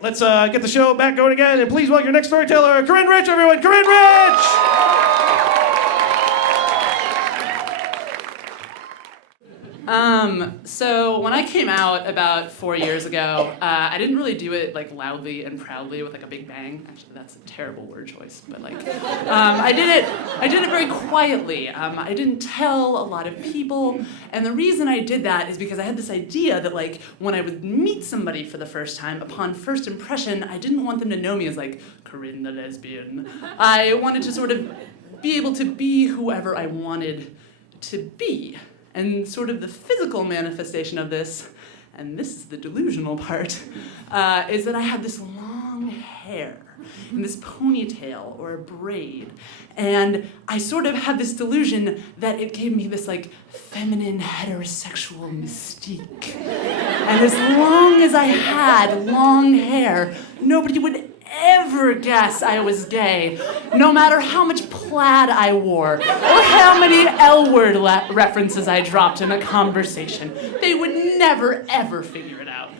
let's get the show back going again, and please welcome your next storyteller, Corinne Rich, everyone. Corinne Rich! So when I came out about 4 years ago, I didn't really do it like loudly and proudly with like a big bang. Actually, that's a terrible word choice, but like, I did it very quietly. I didn't tell a lot of people, and the reason I did that is because I had this idea that like when I would meet somebody for the first time, upon first impression, I didn't want them to know me as like Corinne the lesbian. I wanted to sort of be able to be whoever I wanted to be. And sort of the physical manifestation of this, and this is the delusional part, is that I had this long hair in this ponytail or a braid. And I sort of had this delusion that it gave me this like feminine heterosexual mystique. And as long as I had long hair, nobody would ever guess I was gay, no matter how much plaid I wore or how many L-word references I dropped in a conversation. They would never, ever figure it out.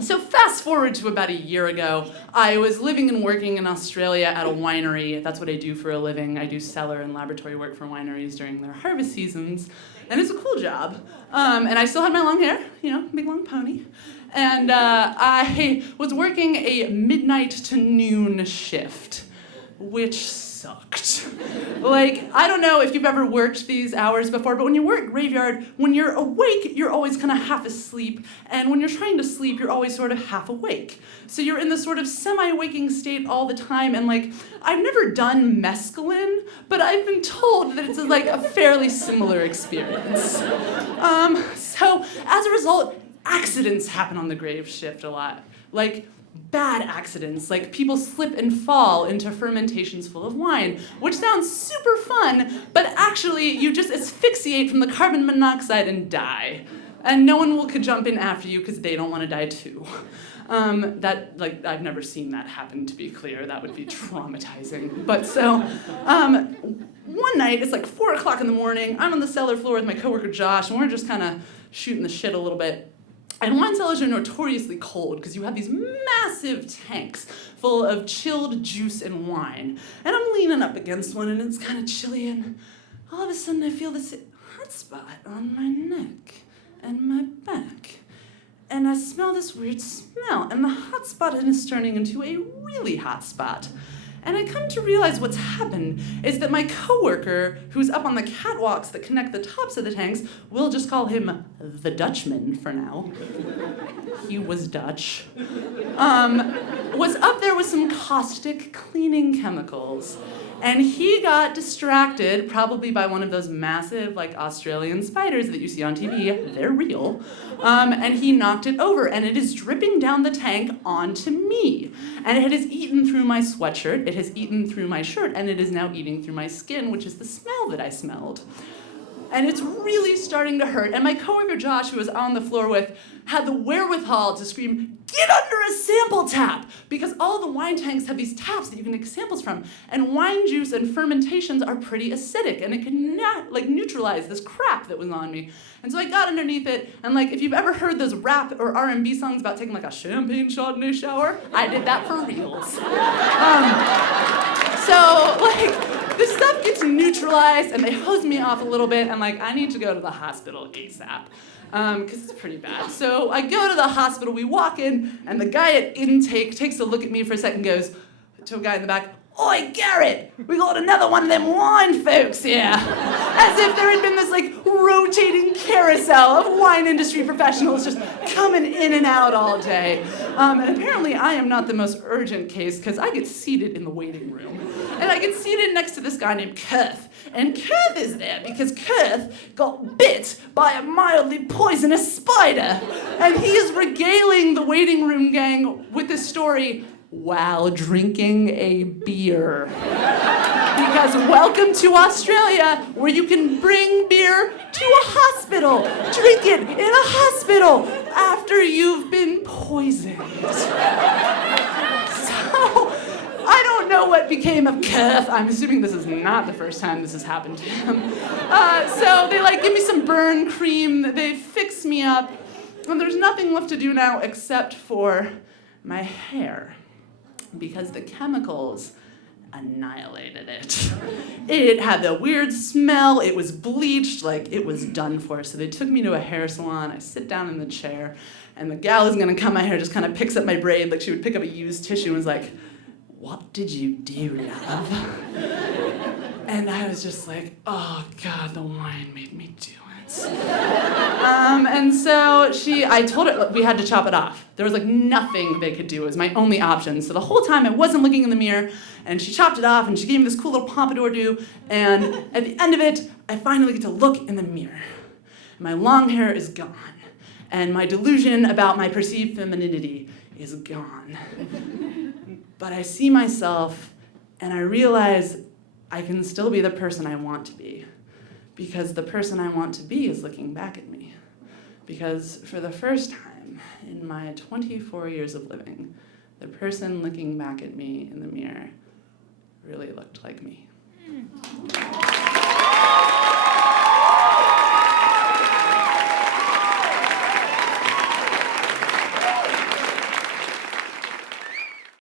So fast forward to about a year ago, I was living and working in Australia at a winery. That's what I do for a living. I do cellar and laboratory work for wineries during their harvest seasons, and it's a cool job. And I still had my long hair, big long pony. And I was working a midnight to noon shift, which sucked. Like, I don't know if you've ever worked these hours before, but when you work graveyard, when you're awake, you're always kind of half asleep, and when you're trying to sleep, you're always sort of half awake. So you're in this sort of semi-waking state all the time, and like, I've never done mescaline, but I've been told that it's like a fairly similar experience. So as a result, accidents happen on the grave shift a lot. Like, bad accidents, like people slip and fall into fermentations full of wine, which sounds super fun, but actually you just asphyxiate from the carbon monoxide and die. And no one could jump in after you because they don't want to die too. I've never seen that happen, to be clear. That would be traumatizing. But so, one night, it's like 4 o'clock in the morning, I'm on the cellar floor with my coworker Josh, and we're just kind of shooting the shit a little bit. And wine cellars are notoriously cold because you have these massive tanks full of chilled juice and wine. And I'm leaning up against one and it's kind of chilly, and all of a sudden I feel this hot spot on my neck and my back. And I smell this weird smell, and the hot spot is turning into a really hot spot. And I come to realize what's happened is that my coworker, who's up on the catwalks that connect the tops of the tanks, we'll just call him the Dutchman for now. He was Dutch. Was up there with some caustic cleaning chemicals. And he got distracted, probably by one of those massive, like, Australian spiders that you see on TV. They're real. And he knocked it over, and it is dripping down the tank onto me. And it has eaten through my sweatshirt, it has eaten through my shirt, and it is now eating through my skin, which is the smell that I smelled. And it's really starting to hurt. And my coworker Josh, who was on the floor with, had the wherewithal to scream, "Get under a sample tap!" Because all the wine tanks have these taps that you can take samples from. And wine juice and fermentations are pretty acidic, and it can neutralize this crap that was on me. And so I got underneath it, and like, if you've ever heard those rap or R&B songs about taking like a champagne Chardonnay shower, I did that for reals. So like, this stuff gets neutralized, and they hose me off a little bit, and like, I need to go to the hospital ASAP. Because it's pretty bad. So I go to the hospital, we walk in, and the guy at intake takes a look at me for a second, goes to a guy in the back, "Oi, Garrett, we got another one of them wine folks here." As if there had been this like rotating carousel of wine industry professionals just coming in and out all day. And apparently I am not the most urgent case, because I get seated in the waiting room. And I get seated next to this guy named Kurth. And Kurth is there because Kurth got bit by a mildly poisonous spider. And he is regaling the waiting room gang with this story while drinking a beer. Because welcome to Australia, where you can bring beer to a hospital, drink it in a hospital after you've been poisoned. So, I don't know what became of Kurth. I'm assuming this is not the first time this has happened to him. So they like give me some burn cream, they fix me up, and there's nothing left to do now except for my hair, because the chemicals annihilated it. It had the weird smell, it was bleached, like it was done for. So they took me to a hair salon, I sit down in the chair, and the gal who's gonna cut my hair just kind of picks up my braid, like she would pick up a used tissue and was like, "What did you do, love?" And I was just like, oh God, the wine made me do it. And so I told her we had to chop it off. There was like nothing they could do. It was my only option. So the whole time I wasn't looking in the mirror, and she chopped it off, and she gave me this cool little pompadour do, and at the end of it, I finally get to look in the mirror. My long hair is gone, and my delusion about my perceived femininity is gone. But I see myself, and I realize I can still be the person I want to be, because the person I want to be is looking back at me. Because for the first time in my 24 years of living, the person looking back at me in the mirror really looked like me.